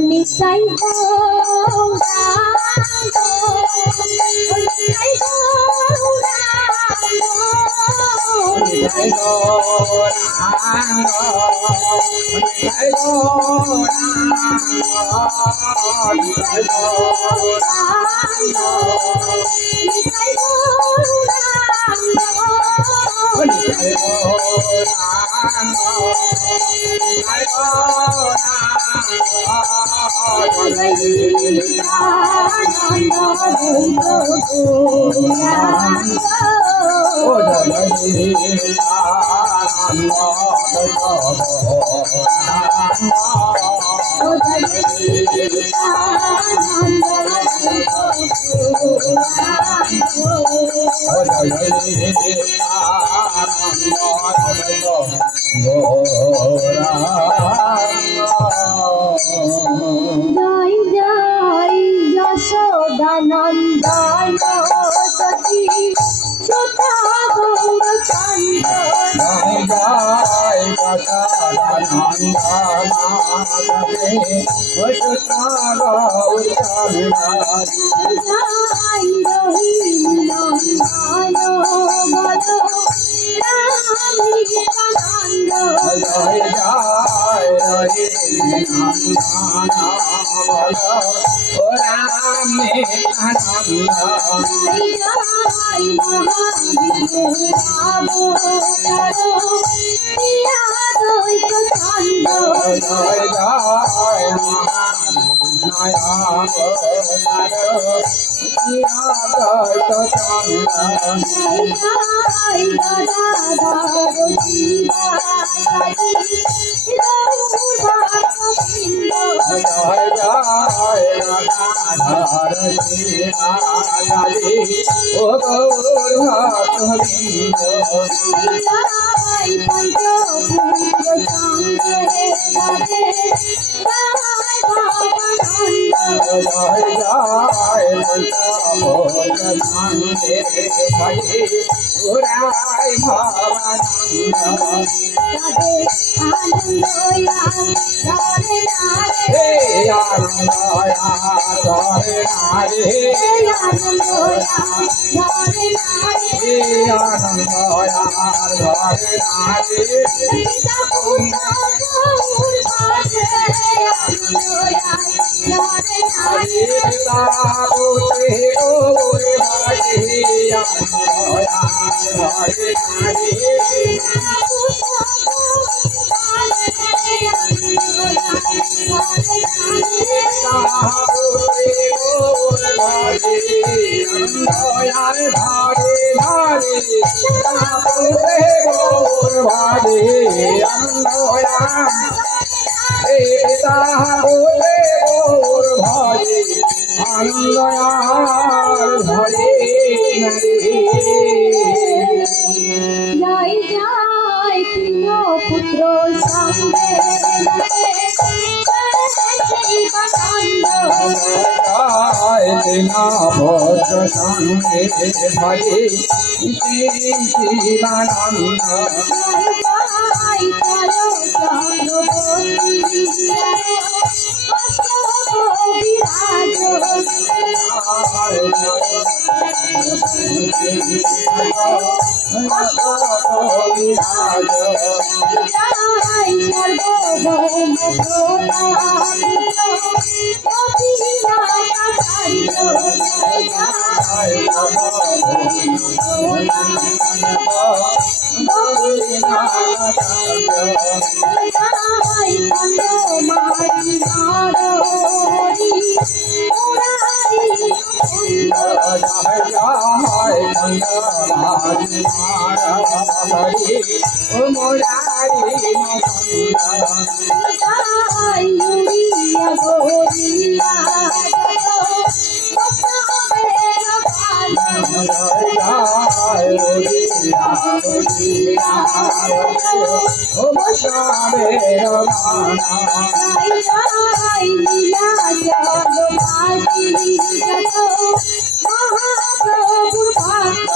নিতাই গৌরাঙ্গ নিতাই গৌরাঙ্গ নিতাই গৌরাঙ্গ নিতাই গৌরাঙ্গ নিতাই গৌরাঙ্গ নিতাই গৌরাঙ্গ নিতাই জয় জয় যশোদানন্দন সতী সুতা গৌরচন্দ্র জয় জয় যশোদানন্দন সুতা গৌরচন্দ্র জয় রোহিণী নন্দন বল রামিকানন্দ জয় জয় রোহিণী নন্দন বল রামিকানন্দ জয় জয় মহাবিষ্ণু অবতার প্রিয়া দ্বৈত ছন্দ জয় জয় মহাবিষ্ণু অবতার প্রিয়া দ্বৈত ছন্দ জয় জয় গদাধর শিবাচারী গৌরভক্তবৃন্দ জয় জয় গদাধর শিবাচারী ও গৌরভক্তবৃন্দ জয় জয় পঞ্চপুত্র সঙ্গে রাধে জয় ভবানন্দ জয় জয় পঞ্চপুত্র সঙ্গে রাধে উড়াই ভবানন্দ রাধে আনন্দ রাধে রাধে আনন্দ রাধে রাধে আনন্দ রাধে রাধে আনন্দ রাধে রাধে পিতা পুত্র গৌর বাজে আনন্দ রাধে রাধে পিতা পুত্র গৌর বাজে আনন্দ রাধে রাধে জয় জয় প্রিয় পুত্র সঙ্গে ভদ্র সঙ্গে ভয়ে শিবানন্দ মহাপ্রভুর ভক্ত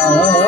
Nanda